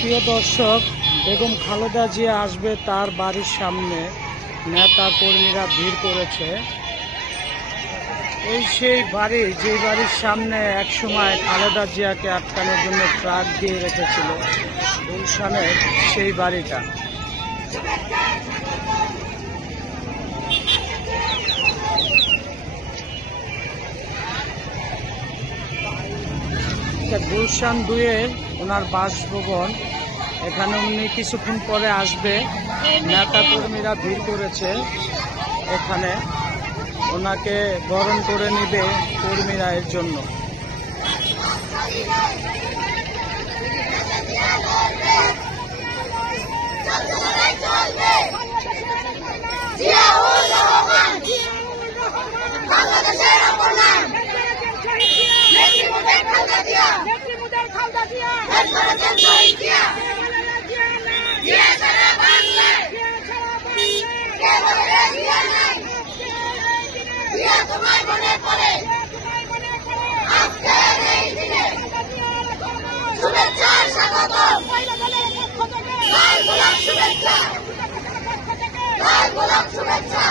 প্রিয় দর্শক, বেগম খালেদা জিয়া আসবে তার বাড়ির সামনে নেতা কর্মীরা ভিড় করেছে। এই সেই বাড়ি, যে বাড়ির সামনে একসময় খালেদা জিয়াকে আটকানোর জন্য ট্রাক দিয়ে রেখেছিল, গুলশানের সেই বাড়িটা। গুলশান 2-এ ওনার বাসভবন, এখানে উনি কিছুক্ষণ পরে আসবে। নেতা কর্মীরা ভিড় করেছে এখানে, ওনাকে বরণ করে নিবে কর্মীরা এর জন্য। তোমায় মনে পড়ে আজকের এই দিনে শুভেচ্ছা স্বাগত। লাল গোলাপ শুভেচ্ছা, লাল গোলাপ শুভেচ্ছা।